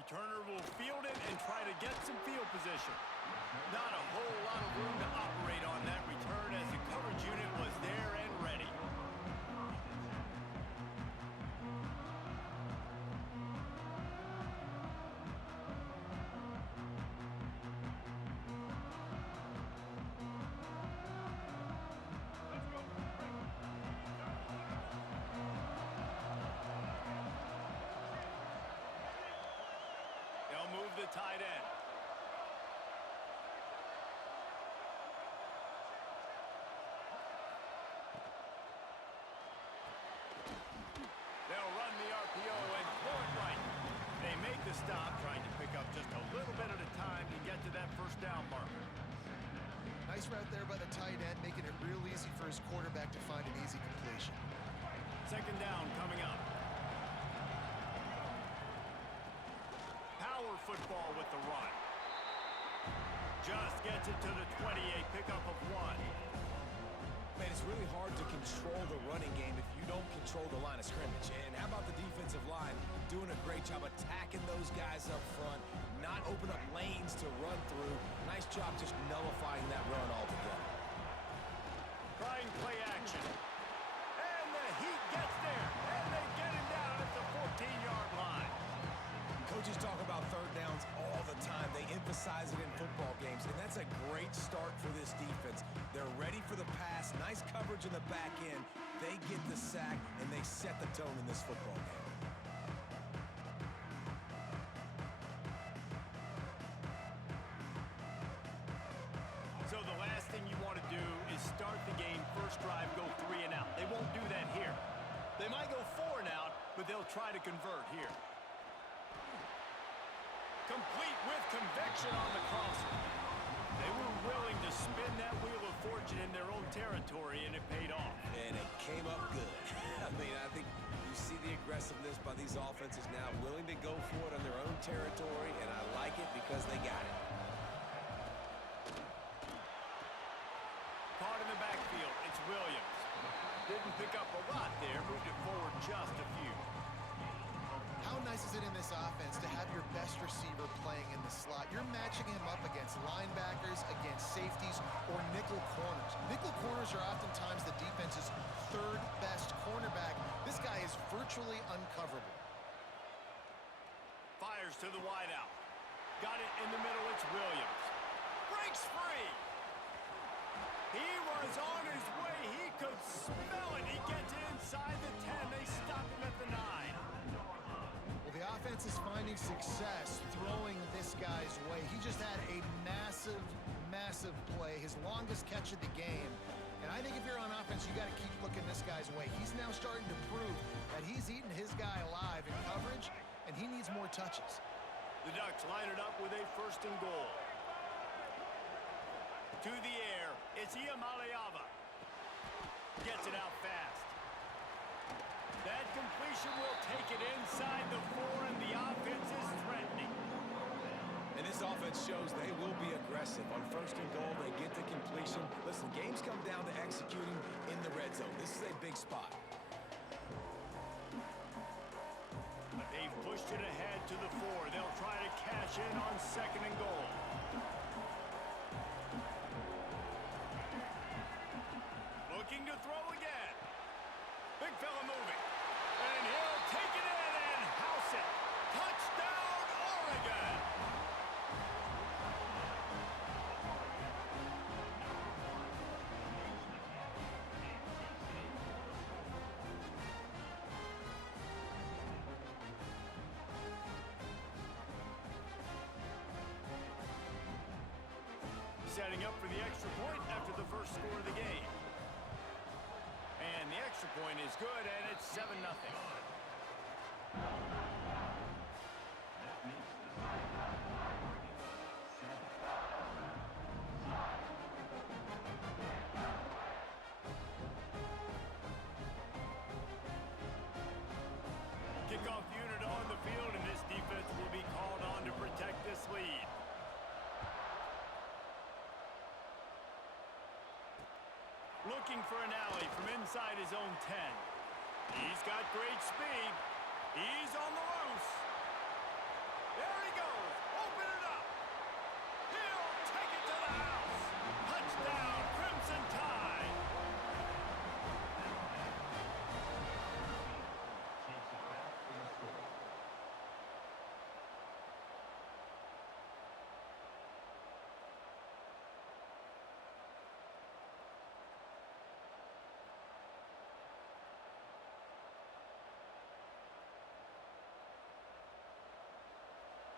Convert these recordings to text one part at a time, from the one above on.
returner will field it and try to get some field position. Not a whole lot of room to operate on that return as the coverage unit was there and ready. They'll move the tight end. They'll run the RPO and throw it right. They make the stop, trying to pick up just a little bit at a time to get to that first down marker. Nice route there by the tight end, making it real easy for his quarterback to find an easy completion. Second down coming up. Power football with the run. Just gets it to the 28, pickup of 1. Man, it's really hard to control the running game if you don't control the line of scrimmage. And how about the defensive line doing a great job attacking those guys up front, not open up lanes to run through. Nice job just nullifying that run altogether. Trying play action. And the Heat gets there. And they get him down at the 14-yard line. Coaches talk about third downs all the time. They emphasize it in football games, and that's a great start for this defense. They're ready for the pass, nice coverage in the back end. They get the sack, and they set the tone in this football game. So the last thing you want to do is start the game, first drive, go 3 and out. They won't do that here. They might go 4 and out, but they'll try to convert here. Complete with conviction on the crosser. They were willing to spin that wheel of fortune in their own territory, and it paid off. And it came up good. I mean, I think you see the aggressiveness by these offenses now, willing to go for it on their own territory, and I like it because they got it. Caught in the backfield, it's Williams. Didn't pick up a lot there, moved it forward just a few. How nice is it in this offense to have your best receiver playing in the slot? You're matching him up against linebackers, against safeties, or nickel corners. Nickel corners are oftentimes the defense's third best cornerback. This guy is virtually uncoverable. Fires to the wideout. Got it in the middle, it's Williams. Breaks free. He was on his way. He could smell it. He gets inside the 10. They stop him at the 9. Well, the offense is finding success throwing this guy's way. He just had a massive, massive play, his longest catch of the game. And I think if you're on offense, you got to keep looking this guy's way. He's now starting to prove that he's eating his guy alive in coverage, and he needs more touches. The Ducks line it up with a first and goal. To the air, it's Iamaleava. Gets it out fast. That completion will take it inside the 4, and the offense is threatening. And this offense shows they will be aggressive. On first and goal, they get the completion. Listen, games come down to executing in the red zone. This is a big spot. They've pushed it ahead to the 4. They'll try to cash in on second and goal. Looking to throw again. Big fella moving. And he'll take it in and house it. Touchdown, Oregon! Setting up for the extra point after the first score of the game. And the extra point is good, and it's 7-0. Kickoff unit on the field, and this defense will be called on to protect this lead. Looking for an alley from inside his own 10. He's got great speed. He's on the loose. There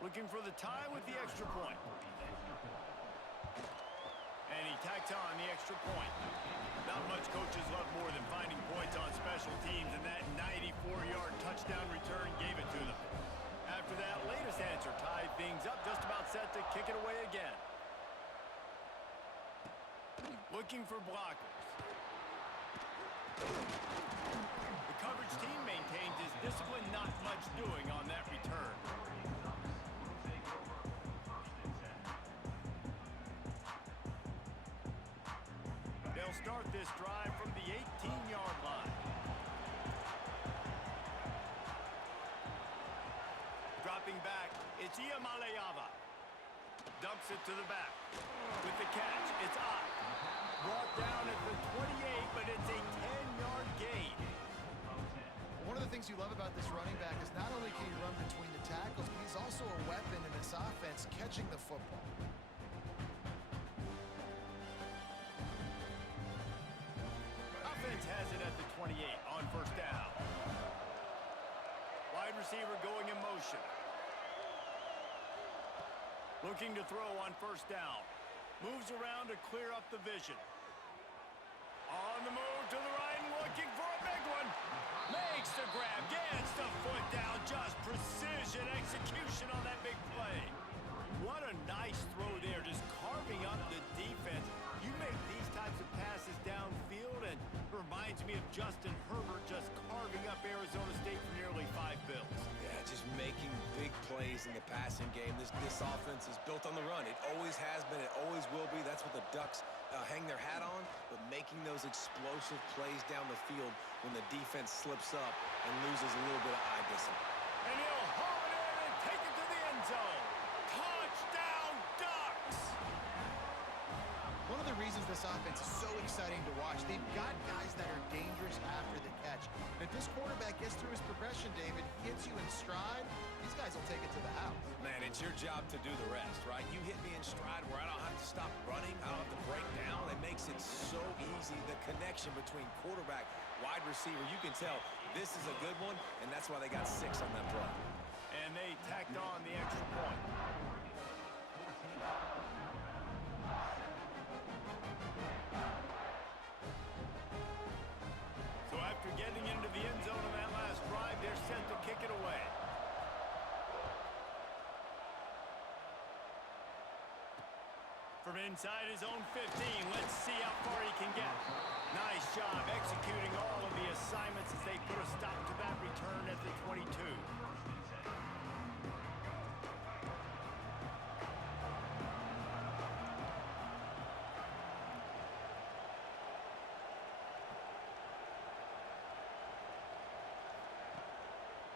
Looking for the tie with the extra point. And he tacks on the extra point. Not much coaches love more than finding points on special teams, and that 94-yard touchdown return gave it to them. After that latest answer tied things up, just about set to kick it away again. Looking for blockers. The coverage team maintains his discipline, not much doing on that return. They'll start this drive from the 18-yard line. Dropping back, it's Iamaleava. Dumps it to the back. With the catch, it's up. Brought down at the 28, but it's a 10-yard gain. One of the things you love about this running back is not only can he run between the tackles, but he's also a weapon in this offense catching the football. Offense has it at the 28 on first down. Wide receiver going in motion. Looking to throw on first down. Moves around to clear up the vision. On the move to the right and looking for a big one. Makes the grab, gets the foot down. Just precision execution on that big play. What a nice throw there, just carving up the defense. You make these types of passes downfield, and it reminds me of Justin Herbert just carving up Arizona State for nearly 5 bills. Yeah, just making big plays in the passing game. This offense is built on the run. It always has been. It always will be. That's what the Ducks hang their hat on, but making those explosive plays down the field when the defense slips up and loses a little bit of eye discipline. And he'll haul it in and take it to the end zone. Touchdown, Ducks! One of the reasons this offense is so exciting to watch, they've got guys that are dangerous after the catch. And if this quarterback gets through his progression, David, hits you in stride, these guys will take it to the house. Man, it's your job to do the rest, right? You hit me in stride where I don't have to stop running. I don't have to break down. It makes it so easy. The connection between quarterback, wide receiver, you can tell this is a good one, and that's why they got 6 on that play. And they tacked on the extra point. So after getting into the end zone on that last drive, they're set to kick it away. From inside his own 15, let's see how far he can get. Nice job executing all of the assignments as they put a stop to that return at the 22.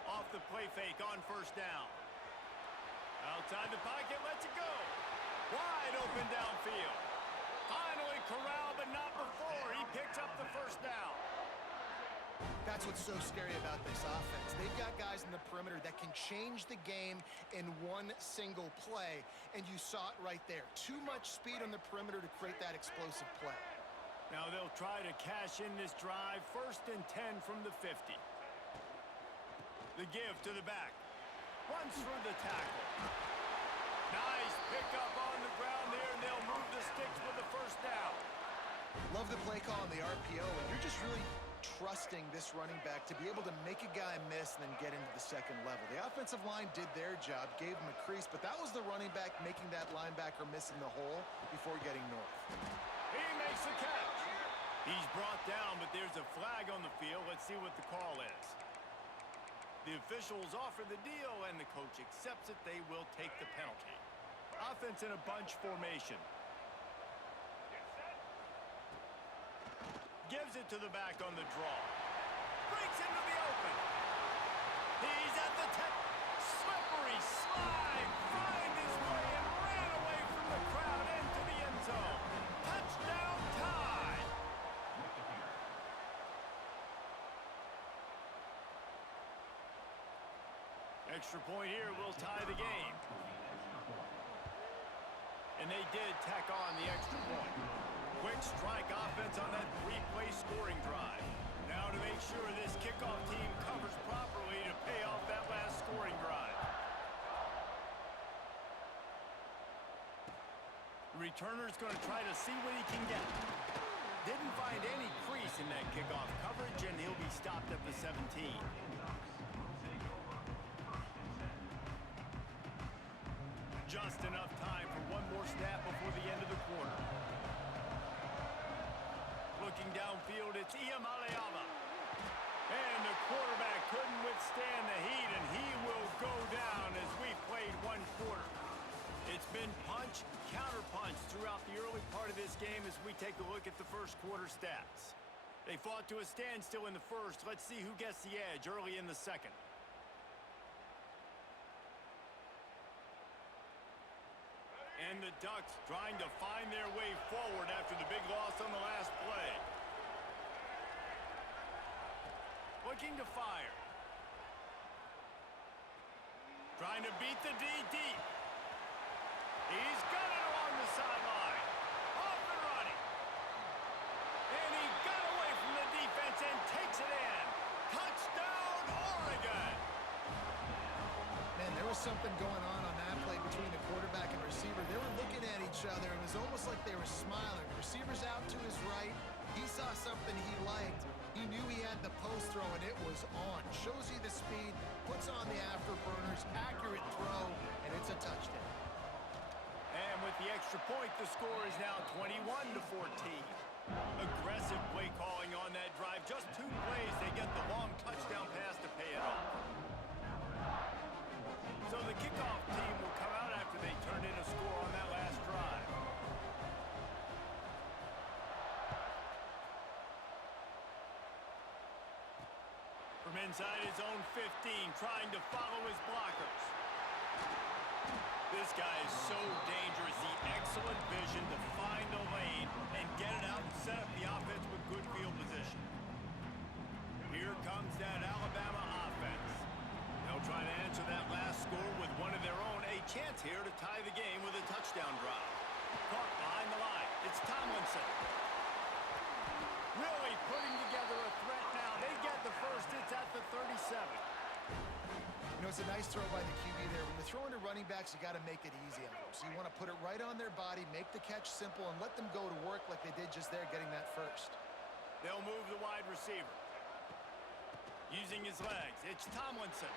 Off the play fake on first down. Outside the pocket, lets it go. Wide open downfield. Finally corralled, but not before. He picks up the first down. That's what's so scary about this offense. They've got guys in the perimeter that can change the game in one single play, and you saw it right there. Too much speed on the perimeter to create that explosive play. Now they'll try to cash in this drive. 1st and 10 from the 50. The give to the back. Runs through the tackle. Nice pickup on the ground there, and they'll move the sticks with the first down. Love the play call on the RPO, and you're just really trusting this running back to be able to make a guy miss and then get into the second level. The offensive line did their job, gave him a crease, but that was the running back making that linebacker miss in the hole before getting north. He makes the catch. He's brought down, but there's a flag on the field. Let's see what the call is. The officials offer the deal, and the coach accepts it. They will take the penalty. Offense in a bunch formation. Gives it to the back on the draw. Breaks into the open. He's at the 10. Slippery slide. Find his way and ran away from the crowd into the end zone. Touchdown tie. Extra point here will tie the game. And they did tack on the extra point. Quick strike offense on that 3-play scoring drive. Now to make sure this kickoff team covers properly to pay off that last scoring drive. returner's going to try to see what he can get. Didn't find any crease in that kickoff coverage, and he'll be stopped at the 17. Just enough time for one more snap before the end of the quarter. Looking downfield, it's Iamaleava. And the quarterback couldn't withstand the heat, and he will go down as we've played one quarter. It's been punch, counter-punch throughout the early part of this game as we take a look at the first quarter stats. They fought to a standstill in the first. Let's see who gets the edge early in the second. And the Ducks trying to find their way forward after the big loss on the last play. Looking to fire. Trying to beat the D deep. He's got it along the sideline. Off and running. And he got away from the defense and takes it in. Touchdown, Oregon. Man, there was something going on that play between the quarterback and receiver. They were looking at each other. It was almost like they were smiling. The receiver's out to his right. He saw something he liked. He knew he had the post throw, and it was on. Shows you the speed, puts on the afterburners, accurate throw, and it's a touchdown. And with the extra point, the score is now 21-14. Aggressive play calling on that drive. Just 2 plays, they get the long touchdown pass to pay it off. So the kickoff team will come out after they turned in a score on that last drive. From inside his own 15, trying to follow his blockers. This guy is so dangerous. The excellent vision to find a lane and get it out and set up the offense with good field position. Here comes that Alabama offense. They'll try to answer that last score with one of their own. A chance here to tie the game with a touchdown drive. Caught behind the line. It's Tomlinson. Really putting together a threat now. They get the first. It's at the 37. You know, it's a nice throw by the QB there. When you're throwing to running backs, you got to make it easy on them. So you want to put it right on their body, make the catch simple, and let them go to work like they did just there, getting that first. They'll move the wide receiver. Using his legs, it's Tomlinson.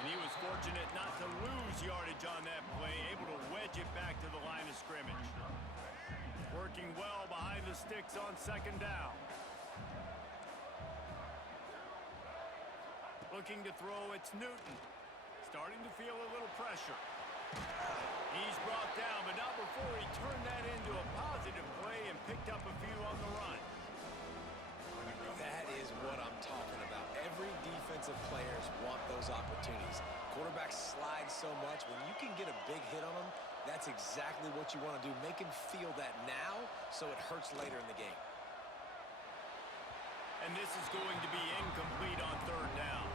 And he was fortunate not to lose yardage on that play, able to wedge it back to the line of scrimmage. Working well behind the sticks on second down. Looking to throw, it's Newton. Starting to feel a little pressure. He's brought down, but not before he turned that into a positive play and picked up a few on the run. That is what I'm talking about. Every defensive players want those opportunities. Quarterbacks slide so much. When you can get a big hit on them, that's exactly what you want to do. Make him feel that now so it hurts later in the game. And this is going to be incomplete on third down.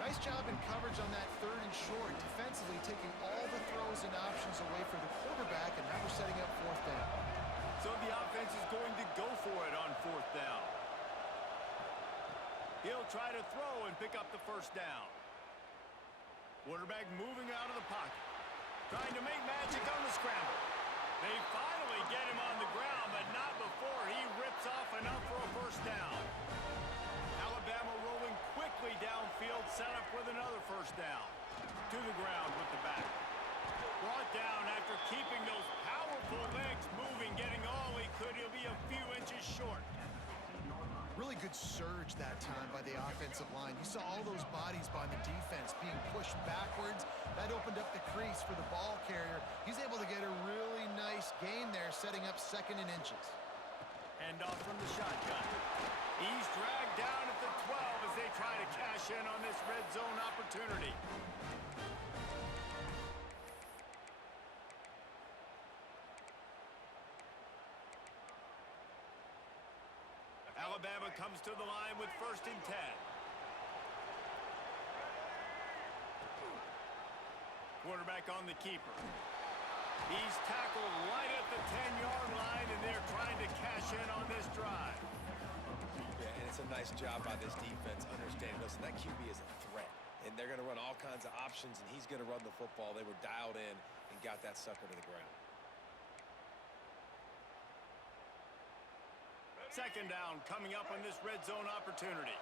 Nice job in coverage on that third and short. Defensively taking all the throws and options away for the quarterback, and now we're setting up fourth down. So the offense is going to go for it on fourth down. He'll try to throw and pick up the first down. Quarterback moving out of the pocket. Trying to make magic on the scramble. They finally get him on the ground, but not before he rips off enough for a first down. Alabama rolling quickly downfield, set up with another first down. To the ground with the back. Brought down after keeping those powerful legs moving, getting all he could. He'll be a few inches short. Really good surge that time by the offensive line. You saw all those bodies by the defense being pushed backwards. That opened up the crease for the ball carrier. He's able to get a really nice gain there, setting up second and inches. Hand off from the shotgun. He's dragged down at the 12 as they try to cash in on this red zone opportunity. Alabama comes to the line with first and 10. Quarterback on the keeper. He's tackled right at the 10-yard line, and they're trying to cash in on this drive. Yeah, and it's a nice job by this defense understanding, listen, that QB is a threat, and they're going to run all kinds of options, and he's going to run the football. They were dialed in and got that sucker to the ground. Second down coming up on this red zone opportunity.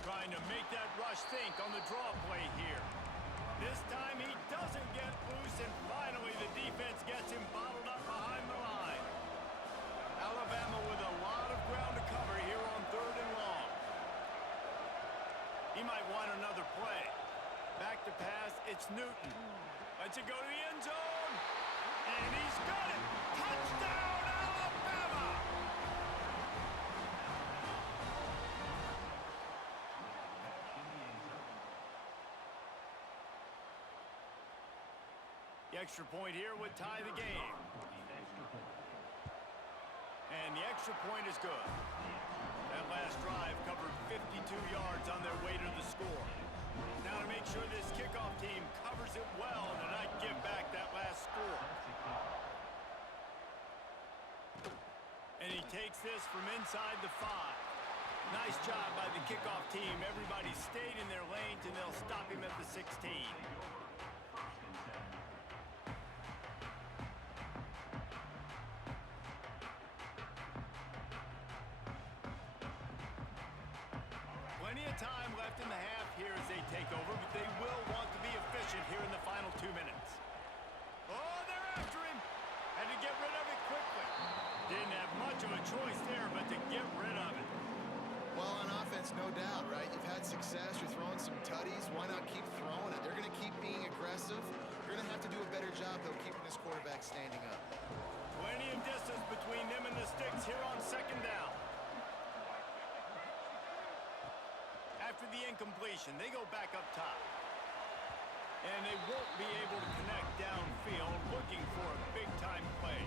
Trying to make that rush think on the draw play here. This time he doesn't get loose, and finally the defense gets him bottled up behind the line. Alabama with a lot of ground to cover here on 3rd and long. He might want another play. Back to pass, it's Newton. Lets it go to the end zone. And he's got it. Touchdown, Alabama! The extra point here would tie the game. And the extra point is good. That last drive covered 52 yards on their way to the score. Now to make sure this kickoff team covers it well and not give back that last score. And he takes this from inside the 5. Nice job by the kickoff team. Everybody stayed in their lanes, and they'll stop him at the 16. Plenty of time left in the half here as they take over, but they will want to be efficient here in the final 2 minutes. Oh, they're after him. Had to get rid of it quickly. Didn't have much of a choice there, but to get rid of it. Well, on offense, no doubt, right? You've had success. You're throwing some tutties. Why not keep throwing it? They're going to keep being aggressive. You're going to have to do a better job, though, keeping this quarterback standing up. Plenty of distance between them and the sticks here on 2nd down. After the incompletion, they go back up top. And they won't be able to connect downfield, looking for a big-time play.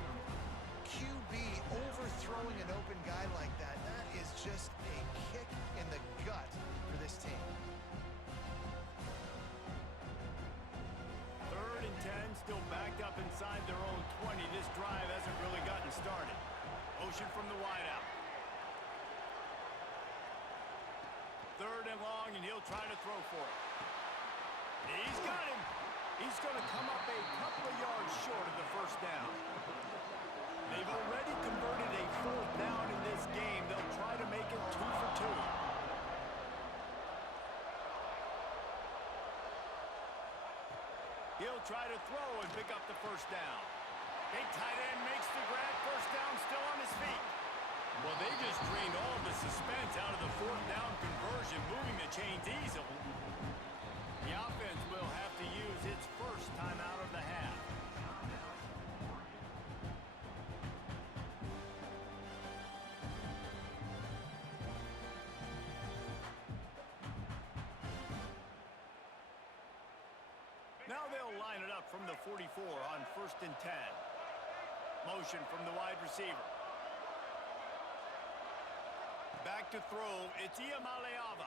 QB overthrowing an open guy like that, that is just a kick in the gut for this team. 3rd and 10, still backed up inside their own 20. This drive hasn't really gotten started. Motion from the wideout. 3rd and long, and he'll try to throw for it. He's got him. He's going to come up a couple of yards short of the 1st down. They've already converted a 4th down in this game. They'll try to make it 2 for 2. He'll try to throw and pick up the 1st down. Big tight end makes the grab. 1st down, still on his feet. Well, they just drained all the suspense out of the 4th down conversion, moving the chains easily. The offense will have to use its first time out of the half. Now they'll line it up from the 44 on 1st and 10. Motion from the wide receiver. Back to throw, it's Iamaleava.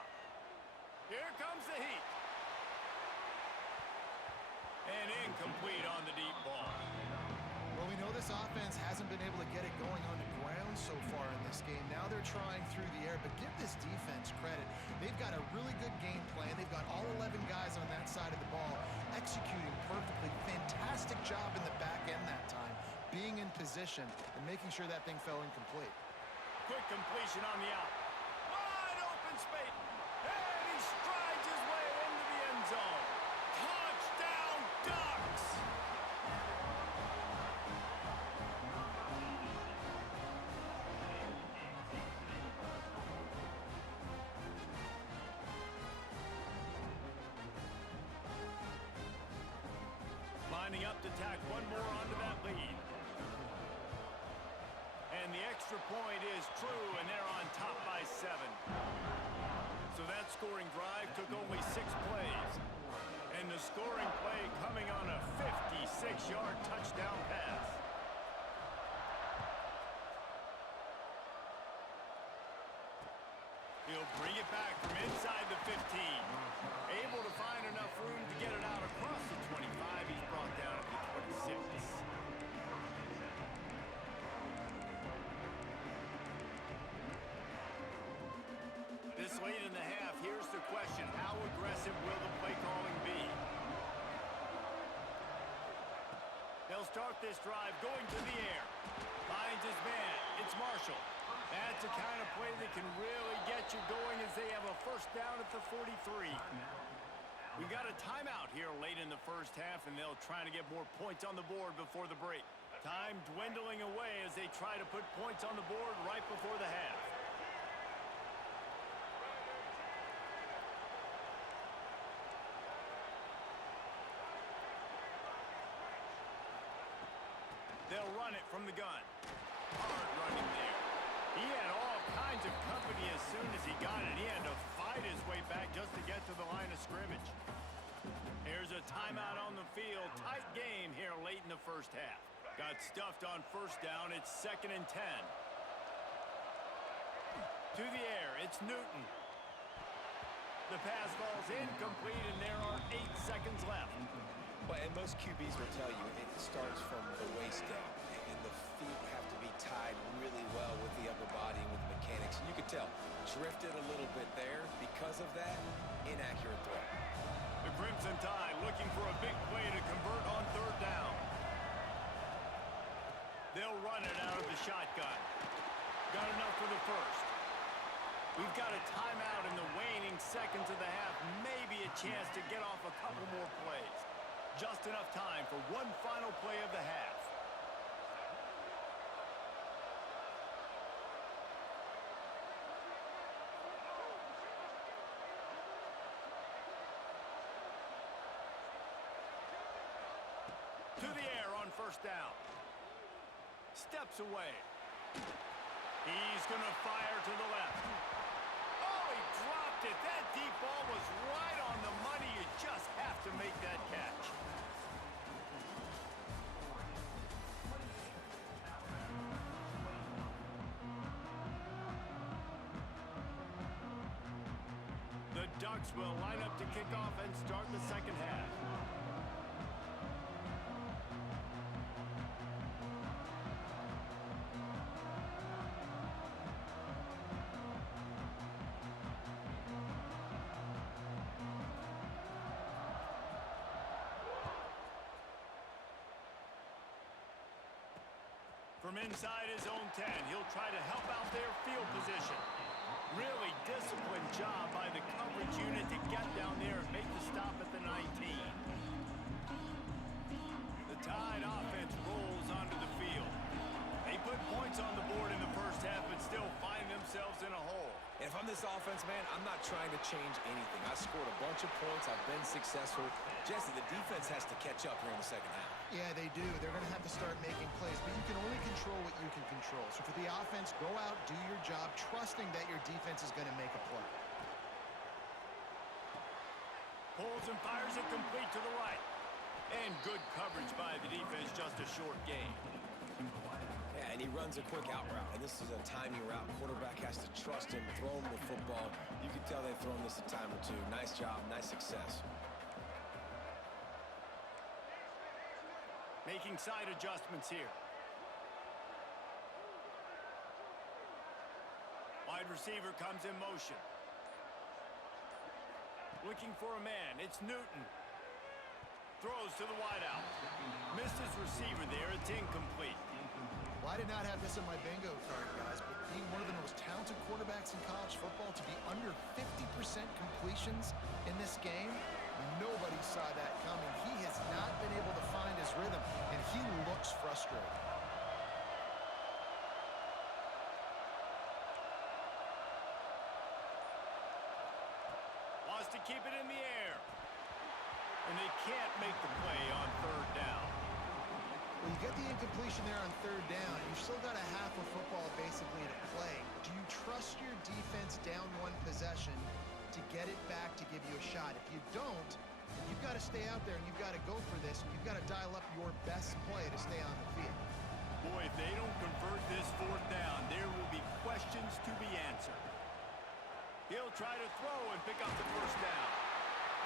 Here comes the heat. And incomplete on the deep ball. Well, we know this offense hasn't been able to get it going on the ground so far in this game. Now they're trying through the air, but give this defense credit. They've got a really good game plan. They've got all 11 guys on that side of the ball executing perfectly. Fantastic job in the back end that time, being in position and making sure that thing fell incomplete. Quick completion on the out. Wide open space. And he strides his way into the end zone. Touchdown, Ducks! Lining up to tack one more onto that lead. And the extra point is true, and they're on top by 7. So that scoring drive took only 6 plays. And the scoring play coming on a 56-yard touchdown pass. He'll bring it back from inside the 15. Able to find enough room to get it out across the 25. He's brought down at the 26. This late in the half, here's the question. How aggressive will the play calling be? They'll start this drive going to the air. finds his man. It's Marshall. That's the kind of play that can really get you going as they have a first down at the 43. We've got a timeout here late in the first half, and they'll try to get more points on the board before the break. Time dwindling away as they try to put points on the board right before the half. They'll run it from the gun. Hard running there. He had all kinds of company as soon as he got it. He had to fight his way back just to get to the line of scrimmage. Here's a timeout on the field. Tight game here late in the first half. Got stuffed on first down. It's 2nd and 10. To the air. It's Newton. The pass ball's incomplete, and there are 8 seconds left. Well, and most QBs will tell you it starts from the waist down, and the feet have to be tied really well with the upper body and with the mechanics. And you could tell, drifted a little bit there. Because of that, inaccurate throw. The Crimson Tide looking for a big play to convert on 3rd down. They'll run it out of the shotgun. Got enough for the first. We've got a timeout in the waning seconds of the half. Maybe a chance to get off a couple more plays. Just enough time for one final play of the half. To the air on first down. Steps away. He's going to fire to the left. Oh, he dropped it. That deep ball was right on the money. You just have to make that catch. The Ducks will line up to kick off and start the second half. From inside his own 10, he'll try to help out their field position. Really disciplined job by the coverage unit to get down there and make the stop at the 19. The Tide offense rolls onto the field. They put points on the board in the first half but still find themselves in a hole. And if I'm this offense, man, I'm not trying to change anything. I scored a bunch of points. I've been successful. Jesse, the defense has to catch up here in the second half. Yeah, they do. They're going to have to start making plays, but you can only control what you can control. So for the offense, go out, do your job, trusting that your defense is going to make a play. Pulls and fires it complete to the right. And good coverage by the defense, just a short gain. Yeah, and he runs a quick out route, and this is a timing route. Quarterback has to trust him, throw him the football. You can tell they've thrown this a time or two. Nice job, nice success. Making side adjustments here. Wide receiver comes in motion. Looking for a man. It's Newton. Throws to the wideout. Missed his receiver there. It's incomplete. Well, I did not have this on my bingo card, guys, but being one of the most talented quarterbacks in college football, to be under 50% completions in this game, nobody saw that coming. He has not been able to find his rhythm, and he looks frustrated. Wants to keep it in the air. And they can't make the play on 3rd down. Well, you get the incompletion there on 3rd down. You've still got a half of football basically to play. Do you trust your defense down one possession to get it back to give you a shot? If you don't, then you've got to stay out there and you've got to go for this. You've got to dial up your best play to stay on the field. Boy, if they don't convert this 4th down, there will be questions to be answered. He'll try to throw and pick up the first down.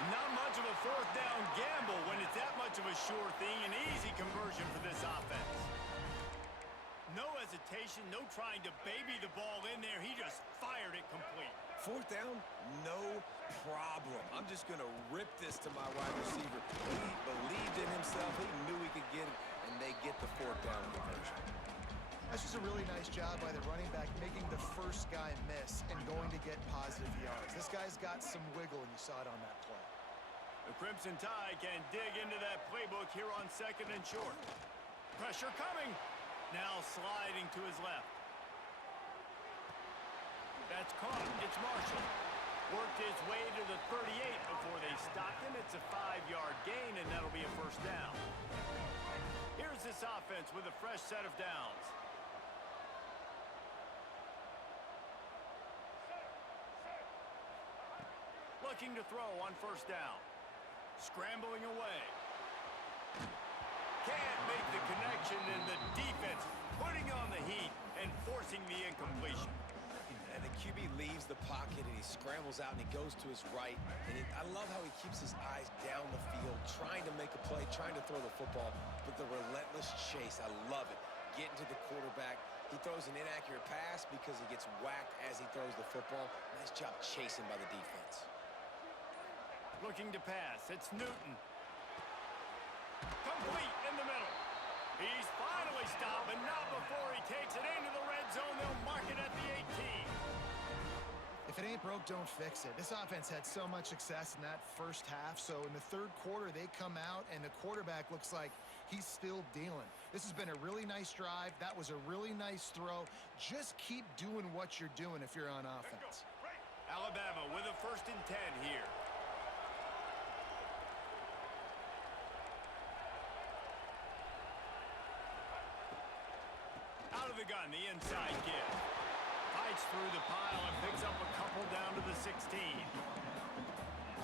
Not much of a 4th down gamble when it's that much of a sure thing. An easy conversion for this offense. No hesitation, no trying to baby the ball in there. He just fired it complete. 4th down, no problem. I'm just going to rip this to my wide receiver. He believed in himself. He knew he could get it, and they get the 4th down conversion. That's just a really nice job by the running back, making the first guy miss and going to get positive yards. This guy's got some wiggle, and you saw it on that play. The Crimson Tide can dig into that playbook here on 2nd and short. Pressure coming. Now sliding to his left. That's caught. It's Marshall. Worked his way to the 38 before they stopped him. It's a 5-yard gain, and that'll be a first down. Here's this offense with a fresh set of downs. Looking to throw on first down. Scrambling away. Can't make the connection, and the defense putting on the heat and forcing the incompletion. And the QB leaves the pocket, and he scrambles out, and he goes to his right. And I love how he keeps his eyes down the field, trying to make a play, trying to throw the football. But the relentless chase, I love it. Getting to the quarterback. He throws an inaccurate pass because he gets whacked as he throws the football. Nice job chasing by the defense. Looking to pass. It's Newton. Complete in the middle. He's finally stopped, but not before he takes it into the red zone. They'll mark it at the 18. If it ain't broke, don't fix it. This offense had so much success in that first half, so in the third quarter, they come out, and the quarterback looks like he's still dealing. This has been a really nice drive. That was a really nice throw. Just keep doing what you're doing if you're on offense. Alabama with a 1st and 10 here. Out of the gun, the inside give. Fights through the pile and picks up a couple down to the 16.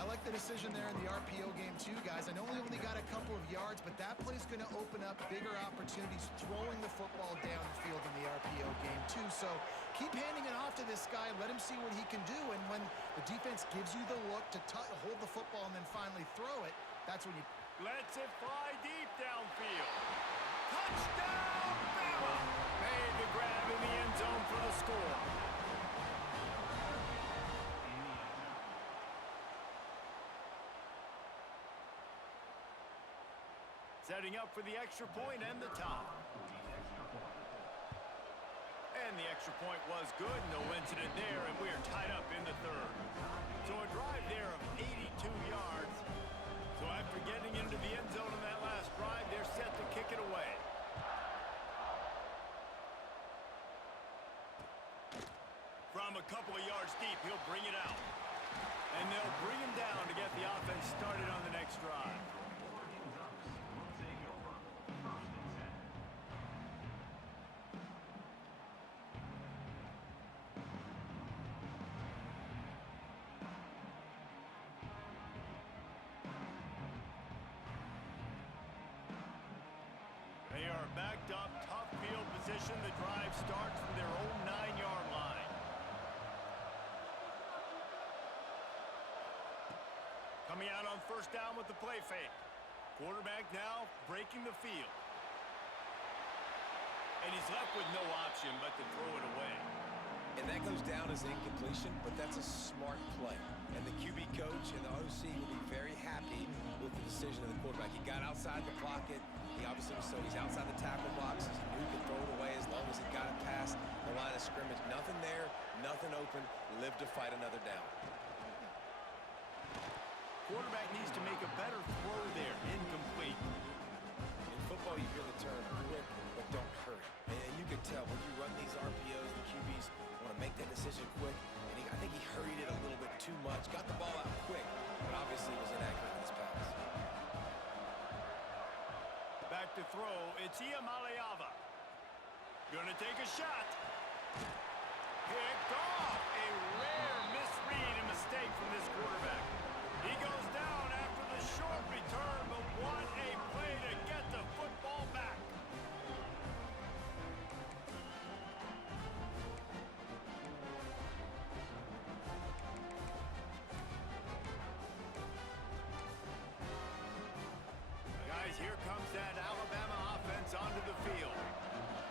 I like the decision there in the RPO game too, guys. I know he only got a couple of yards, but that play's going to open up bigger opportunities throwing the football down the field in the RPO game too. So keep handing it off to this guy. Let him see what he can do. And when the defense gives you the look to hold the football and then finally throw it, that's when you... Lets it fly deep downfield. Touchdown, Bama! Made the grab in the end zone for the score. Setting up for the extra point and the tie. And the extra point was good. No incident there, and we are tied up in the third. So a drive there of 82 yards. So after getting into the end zone in that last drive, they're set to kick it away. From a couple of yards deep, he'll bring it out. And they'll bring him down to get the offense started on the next drive. They are backed up, tough field position. The drive starts from their own 9-yard line. Coming out on first down with the play fake. Quarterback now breaking the field. And he's left with no option but to throw it away. And that goes down as incompletion, but that's a smart play. And the QB coach and the OC will be very happy with the decision of the quarterback. He got outside the pocket. He obviously so he's outside the tackle box. He knew he could throw it away as long as he got it past the line of scrimmage. Nothing there, nothing open. Live to fight another down. Quarterback needs to make a better throw there. Incomplete. In football, you hear the term quick, but don't hurry. And you can tell when you run these RPOs, the QBs want to make that decision quick. And I think he hurried it a little bit too much. Got the ball out quick, but obviously was inaccurate in his pass. Back to throw. It's Iamaleava. Gonna take a shot. Picked off. A rare misread and mistake from this quarterback. He goes down after the short return, but what a play to get the football back. Guys, here comes that Alabama offense onto the field.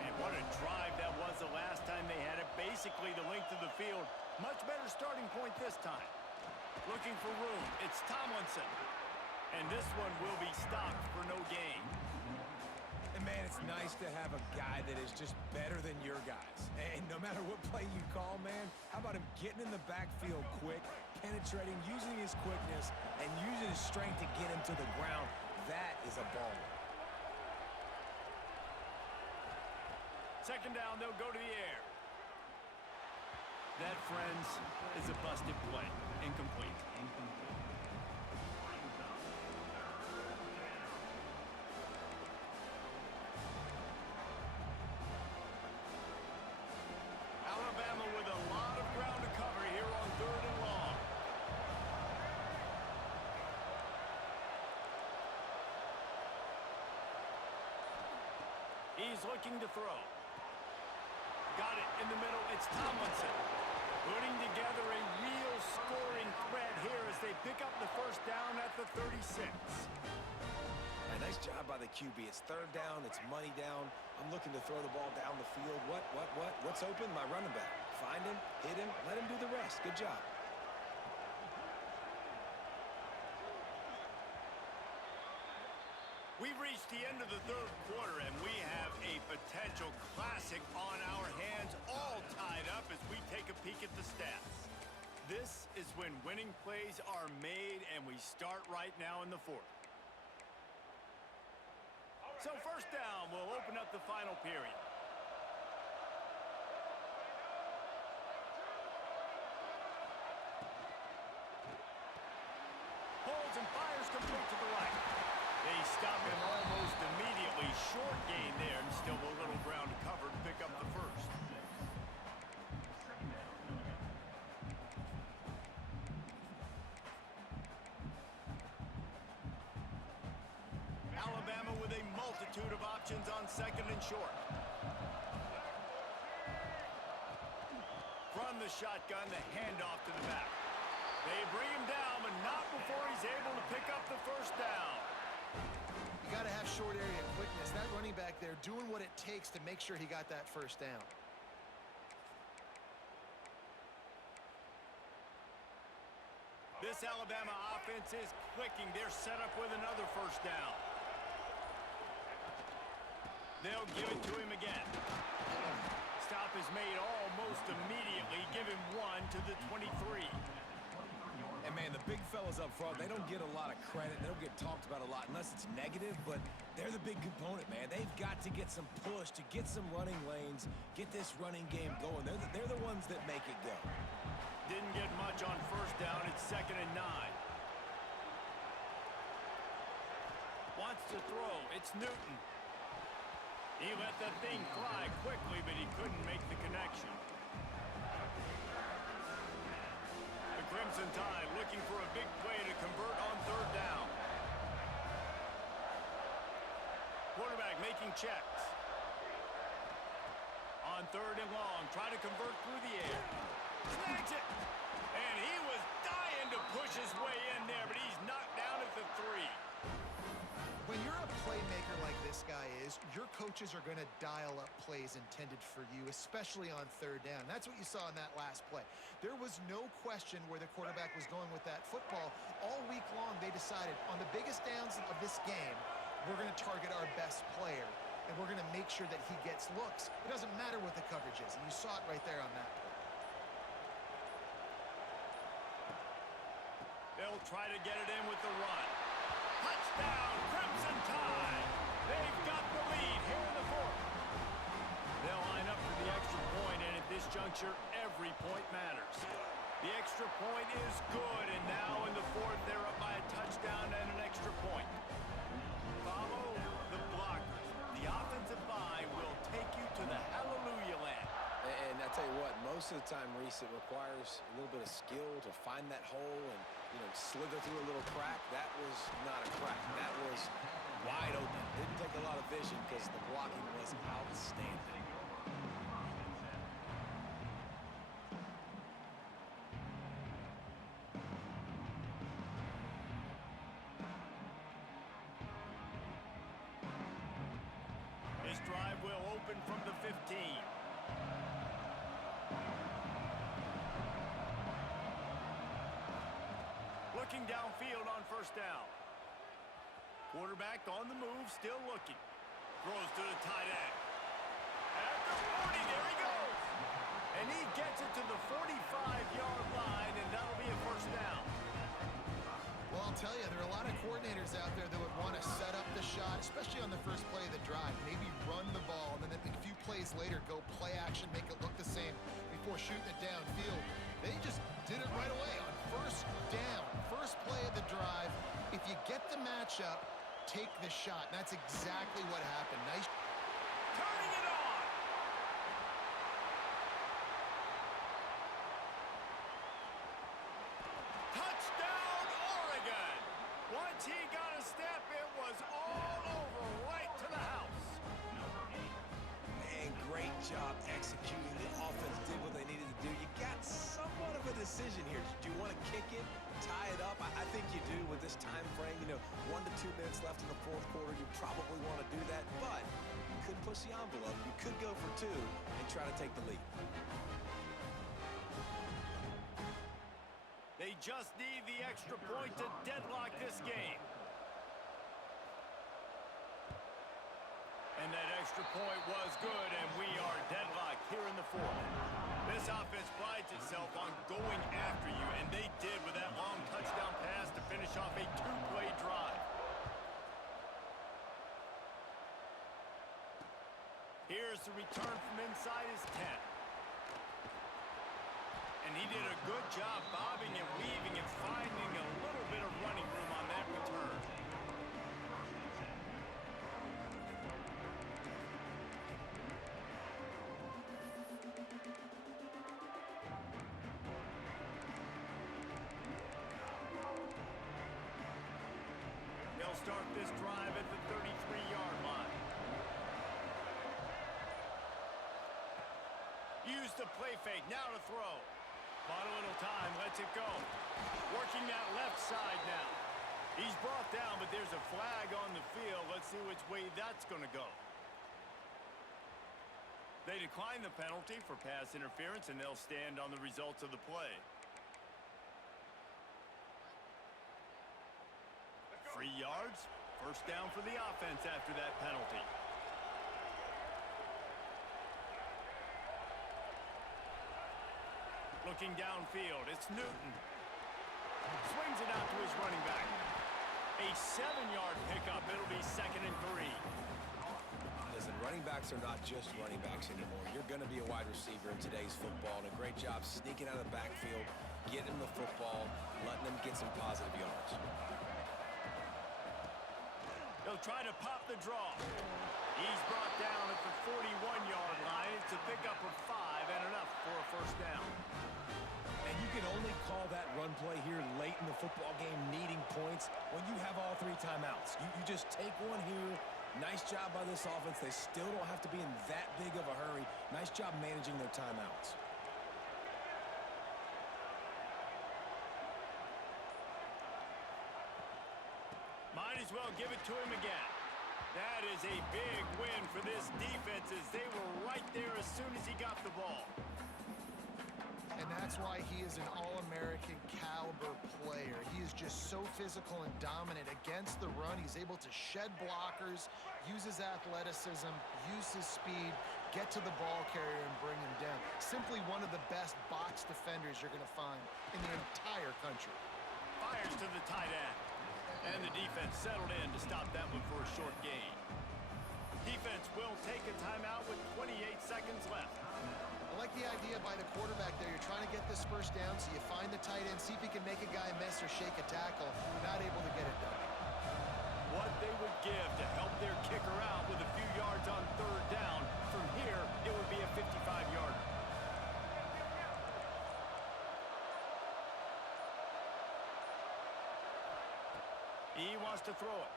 And what a drive that was the last time they had it. Basically the length of the field. Much better starting point this time. Looking for room. It's Tomlinson. And this one will be stopped for no gain. And Man, it's nice to have a guy that is just better than your guys. And no matter what play you call, man, how about him getting in the backfield quick, penetrating, using his quickness, and using his strength to get him to the ground? That is a ball. Second down, they'll go to the air. That, friends, is a busted play. Incomplete. Alabama with a lot of ground to cover here on 3rd and long. He's looking to throw. Got it in the middle. It's Tomlinson. Putting together a real scoring threat here as they pick up the first down at the 36. A nice job by the QB. It's 3rd down. It's money down. I'm looking to throw the ball down the field. What's open? My running back. Find him, hit him, let him do the rest. Good job. We've reached the end of the 3rd quarter, and we have a potential classic on our hands, all tied up as we take a peek at the stats. This is when winning plays are made, and we start right now in the 4th. So first down will open up the final period. Holds and fires complete to the right. They stop him almost immediately. Short gain there, and still a little ground to cover to pick up the first. Alabama with a multitude of options on 2nd and short. From the shotgun, the handoff to the back. They bring him down, but not before he's able to pick up the first down. You got to have short area quickness. That running back there doing what it takes to make sure he got that first down. This Alabama offense is clicking. They're set up with another first down. They'll give it to him again. Stop is made almost immediately. Give him 1 to the 23. And, man, the big fellas up front, they don't get a lot of credit. They don't get talked about a lot unless it's negative, but they're the big component, man. They've got to get some push, to get some running lanes, get this running game going. They're the ones that make it go. Didn't get much on first down. It's 2nd and 9. Wants to throw. It's Newton. He let that thing fly quickly, but he couldn't make the connection. The Crimson Tide looking for a big play to convert on 3rd down. Quarterback making checks. On 3rd and long, try to convert through the air. Snags it! And he was dying to push his way in there, but he's knocked down at the 3. When you're a playmaker like this guy is, your coaches are going to dial up plays intended for you, especially on 3rd down. That's what you saw in that last play. There was no question where the quarterback was going with that football. All week long, they decided on the biggest downs of this game, we're going to target our best player, and we're going to make sure that he gets looks. It doesn't matter what the coverage is, and you saw it right there on that play. They'll try to get it in with the run. Touchdown, Crimson Tide! They've got the lead here in the 4th. They'll line up for the extra point, and at this juncture, every point matters. The extra point is good, and now in the 4th, they're up by a touchdown and an extra point. Follow the blockers. The offensive line will take you to the hallelujah land. And I tell you what, most of the time, Reese, it requires a little bit of skill to find that hole and, slither through a little crack. That was not a crack. That was wide open. Didn't take a lot of vision because the blocking was outstanding. This drive will open from the 15. Looking downfield on first down. Quarterback on the move, still looking. Throws to the tight end. At the 40, there he goes. And he gets it to the 45-yard line, and that'll be a first down. Well, I'll tell you, there are a lot of coordinators out there that would want to set up the shot, especially on the first play of the drive. Maybe run the ball, and then a few plays later, go play action, make it look the same before shooting it downfield. They just did it right away on first down, first play of the drive. If you get the matchup, take the shot. And that's exactly what happened. Nice. Turning it on. Touchdown, Oregon. Once he got a step, it was all over, right to the house. And great job executing. The offense did what they needed to do. You got somewhat of a decision here. Do you want to kick it, tie it up? I think you do with this time frame. 1 to 2 minutes left in the fourth quarter. You probably want to do that, but you could push the envelope. You could go for 2 and try to take the lead. They just need the extra point to deadlock this game. And that extra point was good, and we are deadlocked here in the fourth. This offense prides itself on going after you, and they did with that long touchdown pass to finish off a 2-play drive. Here's the return from inside his 10. And he did a good job bobbing and weaving and finding a little bit of running room on that return. They'll start this drive at the 33-yard line. Use the play fake, now to throw. Bought a little time, lets it go. Working that left side now. He's brought down, but there's a flag on the field. Let's see which way that's going to go. They decline the penalty for pass interference, and they'll stand on the results of the play. 3 yards, first down for the offense after that penalty. Looking downfield, it's Newton. Swings it out to his running back. A 7-yard pickup. It'll be 2nd and 3. Listen, running backs are not just running backs anymore. You're going to be a wide receiver in today's football, and a great job sneaking out of the backfield, getting them the football, letting them get some positive yards. They'll try to pop the draw. He's brought down at the 41-yard line. It's a pickup of 5 and enough for a first down. And you can only call that run play here late in the football game needing points when you have all 3 timeouts. You just take one here. Nice job by this offense. They still don't have to be in that big of a hurry. Nice job managing their timeouts. Might as well give it to him again. That is a big win for this defense as they were right there as soon as he got the ball. And that's why he is an All-American caliber player. He is just so physical and dominant against the run. He's able to shed blockers, use his athleticism, use his speed, get to the ball carrier and bring him down. Simply one of the best box defenders you're going to find in the entire country. Fires to the tight end. And the defense settled in to stop that one for a short gain. Defense will take a timeout with 28 seconds left. I like the idea by the quarterback there. You're trying to get this first down, so you find the tight end, see if he can make a guy miss or shake a tackle. Not able to get it done. What they would give to help their kicker out with a few yards on 3rd down. From here, it would be a 55-yarder. He wants to throw it.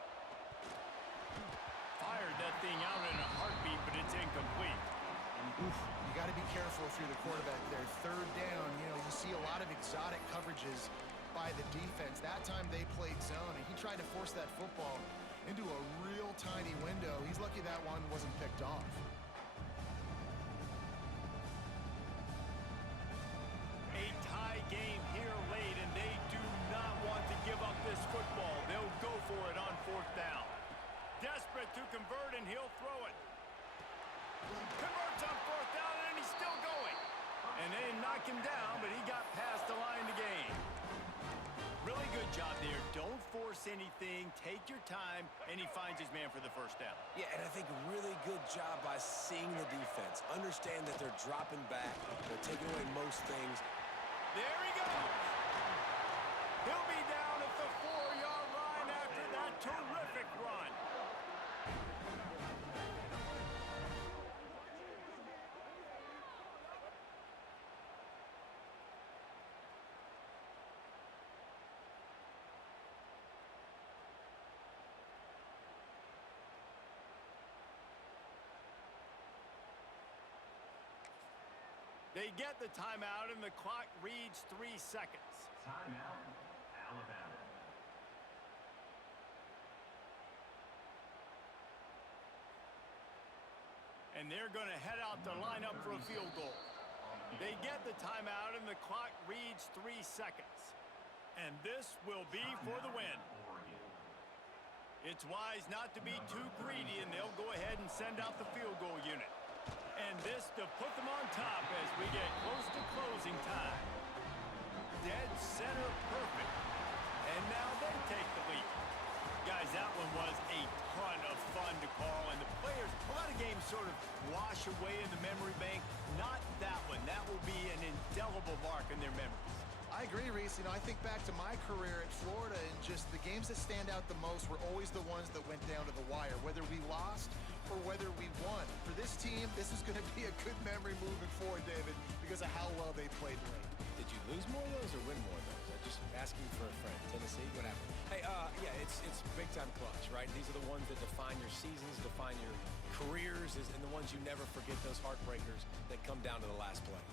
Fired that thing out in a heartbeat, but it's incomplete. Oof, you got to be careful if you're the quarterback there. 3rd down, you see a lot of exotic coverages by the defense. That time they played zone, and he tried to force that football into a real tiny window. He's lucky that one wasn't picked off. A tie game here late, and they do not want to give up this football. They'll go for it on 4th down. Desperate to convert, and he'll throw it. anything. Take your time, and he finds his man for the first down. Yeah, and I think a really good job by seeing the defense. Understand that they're dropping back. They're taking away most things. There he goes. He'll be down at the 4-yard line after that terrific run. They get the timeout, and the clock reads 3 seconds. Timeout, Alabama. And they're going to head out to line up for a field goal. They get the timeout, and the clock reads 3 seconds. And this will be for the win. It's wise not to be too greedy, and they'll go ahead and send out the field goal unit. And this to put them on top as we get close to closing time. Dead center perfect. And now they take the lead. Guys, that one was a ton of fun to call, and the players, a lot of games sort of wash away in the memory bank. Not that one. That will be an indelible mark in their memories. I agree, Reese. You know, I think back to my career at Florida, and just the games that stand out the most were always the ones that went down to the wire, whether we lost or whether we won. For this team, this is going to be a good memory moving forward, David, because of how well they played late. Did you lose more of those or win more of those? I'm just asking for a friend. Tennessee, what happened? Hey, yeah, it's big-time clutch, right? These are the ones that define your seasons, define your careers, and the ones you never forget, those heartbreakers that come down to the last play.